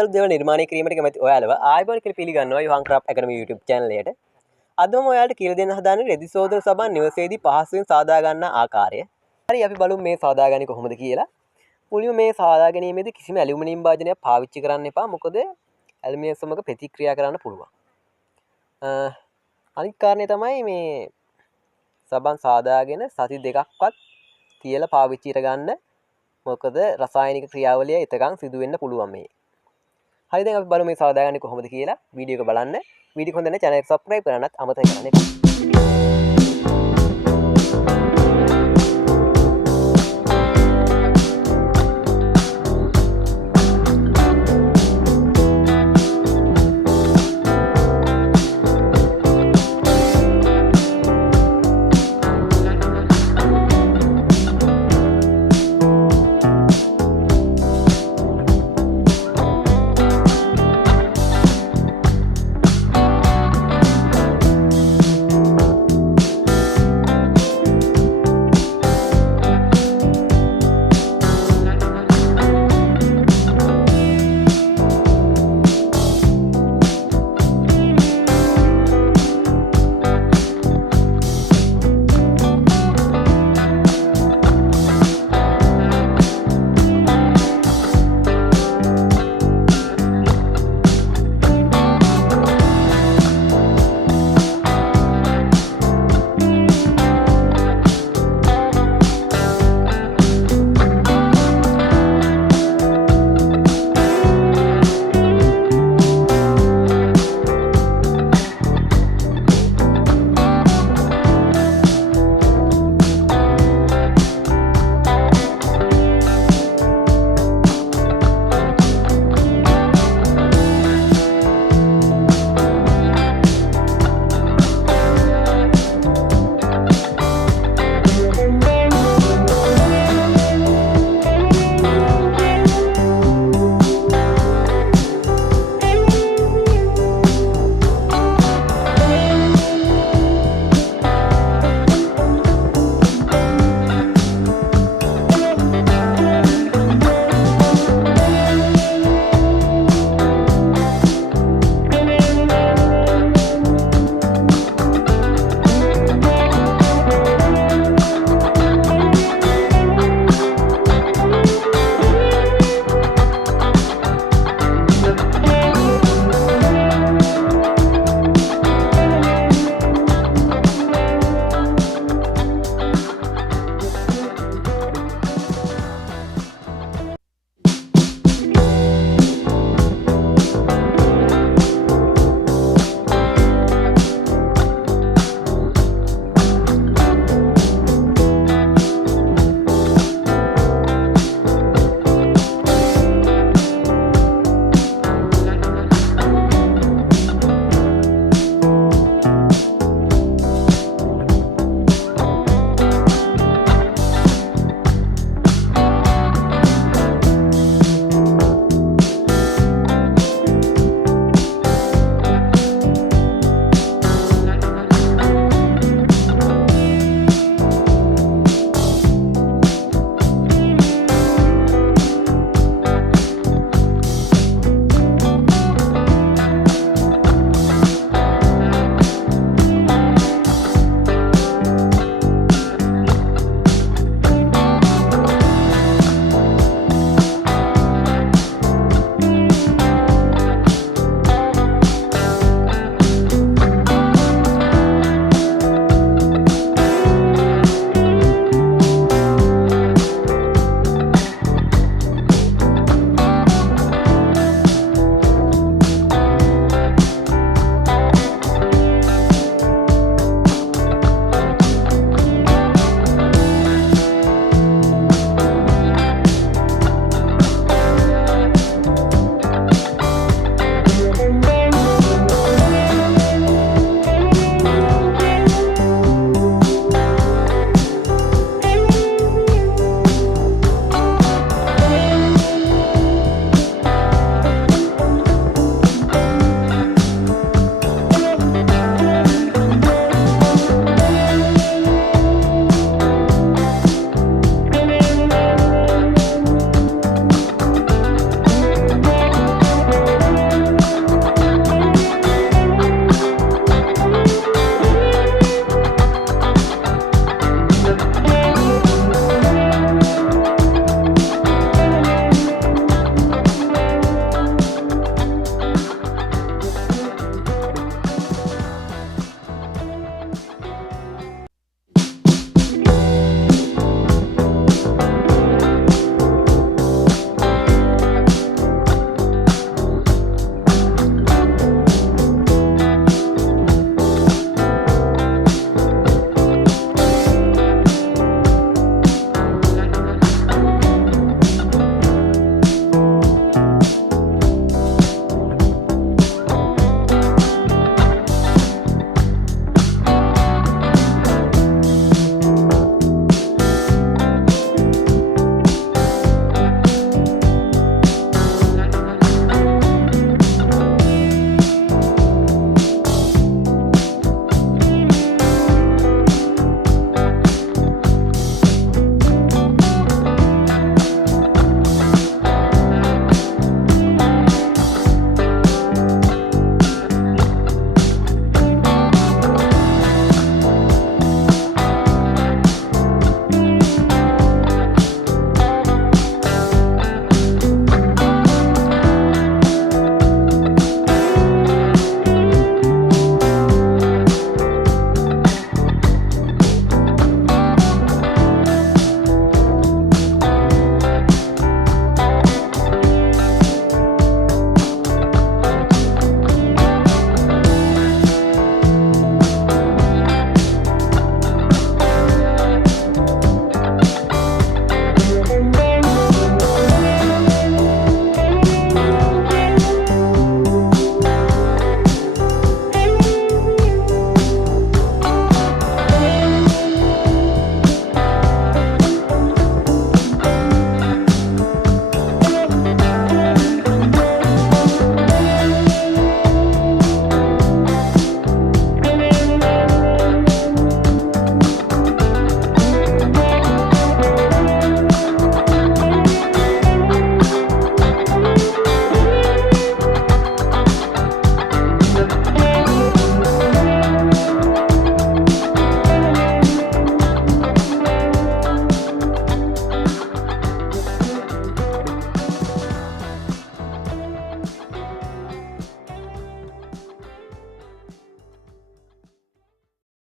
අලුත් දේවල් නිර්මාණය කිරීමට කැමති ඔයාලව ආයිබෝන් කියලා පිළිගන්නවා Yohan Craft Academy YouTube channel එකට. අද මම ඔයාලට කියලා දෙන්න හදාන්නේ රෙදි සෝදන සබන් නිවසේදී පහසුවෙන් සාදා ගන්න ආකාරය. හරි අපි බලමු මේ සාදාගන්නේ කොහොමද කියලා. මුලින්ම මේ සාදා ගැනීමේදී කිසිම ඇලුමිනියම් භාජනයක් පාවිච්චි කරන්න එපා. මොකද ඇලුමිනියම් සමග ප්‍රතික්‍රියා කරන්න පුළුවන්. අනිත් කාරණේ තමයි මේ සබන් සාදාගෙන සති දෙකක්වත් තියලා පාවිච්චිට ගන්න. මොකද රසායනික ක්‍රියාවලිය එතකන් සිදු වෙන්න පුළුවන් මේ. හරි දැන් අපි බලමු මේ සාදාගන්නේ කොහොමද කියලා. වීඩියෝ එක බලන්න. වීඩියෝ එක හොඳ නැත්නම් channel එක subscribe කරන්නත් අමතක කරන්න එපා.